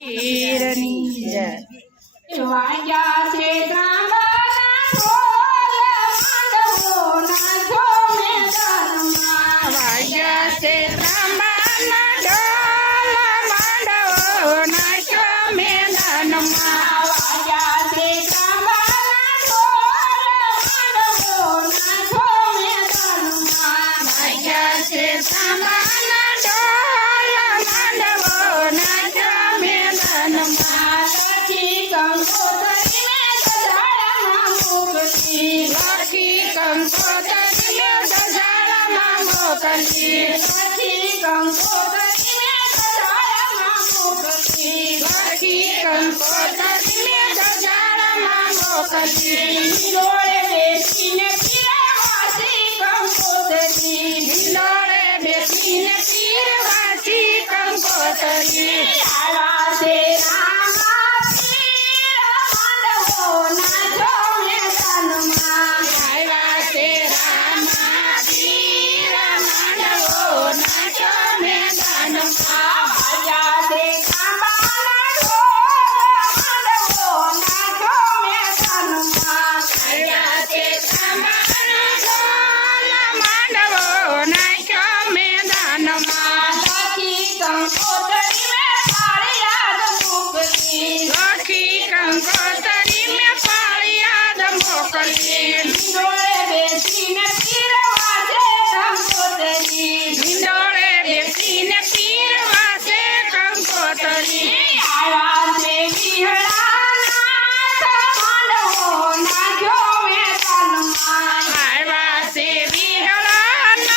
પીરની જય વાગ્યા છે ત્રાંબાના ઢોલ, માંડવોના ઝોમે ધનમાં. વાગ્યા છે ત્રાંબાના ઢોલ, માંડવોના ઝોમે ધનમાં. વાગ્યા છે ત્રાંબાના ઢોલ, માંડવોના ઝોમે ધનમાં. વાગ્યા છે ત્રાંબાના ઢોલ, માંડવોના ઝોમે ધનમાં. લખી કંકોત્રી મેં ગધાડામાં મોકલી. લખી કંકોત્રી મેં ગધાડામાં મોકલી. લખી કંકોત્રી મેં ગધાડામાં મોકલી. લખી કંકોત્રી મેં ગધાડામાં મોકલી. હિંડોળે બેસીને પીરવાસી કંકોત્રી. હિંડોળે બેસીને પીરવાસી કંકોત્રી. આવ્યા છે રામા પીર, માંડવોના ઝોમે ધનમાં. આવ્યા છે રામા પીર, માંડવોના ઝોમે ધનમાં. વાગ્યા છે ત્રાંબાના ઢોલ, માંડવોના ઝોમે ધનમાં. આવ્યા છે ત્રાંબાના ઢોલ, માંડવોના ઝોમે ધનમાં. લખી કંકોત્રી મેં ફરિયાદ મોકલી. લખી કંકોત્રી મેં ફરિયાદ મોકલી. હિંડોળે બેસીને પીરવાસે કંકોત્રી. હિંડોળે બેસીને પીરવાસે કંકોત્રી. આવ્યા છે વિહળાનાથ, માંડવોના ઝોમે ધનમાં. આવ્યા છે વિહળાનાથ,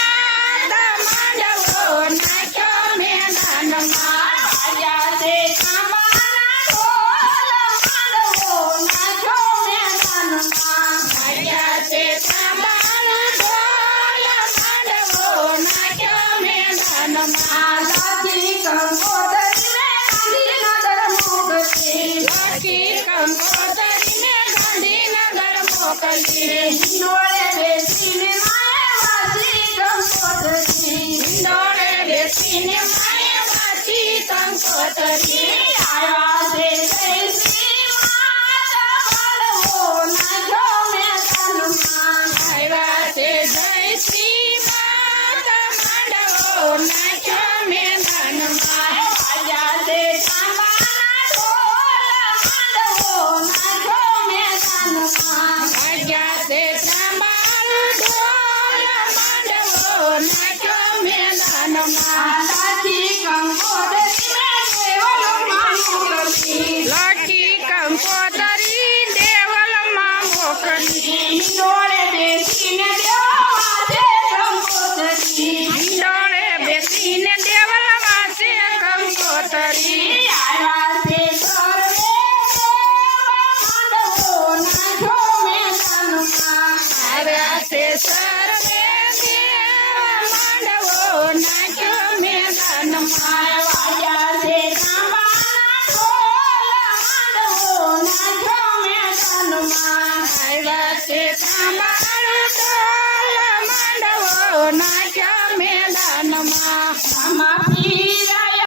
માંડવોના ઝોમે ધનમાં. વાગ્યા છે ત્રાંબાના ઢોલ, માંડવોના ઝોમે ધનમાં. વાગ્યા છે ત્રાંબાના ઢોલ, માંડવોના ઝોમે ધનમાં. લખી કંકોત્રી મેં ગાંધીનગર મોકલી. લખી કંકોત્રીને ગાંધીનગર મોકલી. હિંડોળે બેસીને માયવાસી કંકોત્રી. હિંડોળે બેસીને માયવાસી કંકોત્રી. આવ્યા છે જયશ્રી માતા, માંડવોના ઝોમે ધનમાં. આવ્યા છે જયશ્રી માતા, માંડવોના ઝોમે ધનમાં. વાગ્યા છે ત્રાંબાના ઢોલ, માંડવોના ઝોમે ધનમાં. વાગ્યા છે ત્રાંબાના ઢોલ, માંડવોના ઝોમે ધનમાં. લખી કંકોત્રી મેં દેવલોકમાં મોકલી. લખી કંકોત્રી દેવલમાં મોકલી. હિંડોળે બેસીને દેવાસે કંકોત્રી. હિંડોળે બેસીને દેવલવાસે કંકોત્રી. આવ્યા છે સર્વે માંડવોના ઝોમે ધનમાં. આવ્યા છે સર્વે દેવ, માંડવોના ઝોમે ધનમાં. વાગ્યા છે ત્રાંબાના ઢોલ, માંડવોના ઝોમે ધનમાં. આવ્યા છે ત્રાંબા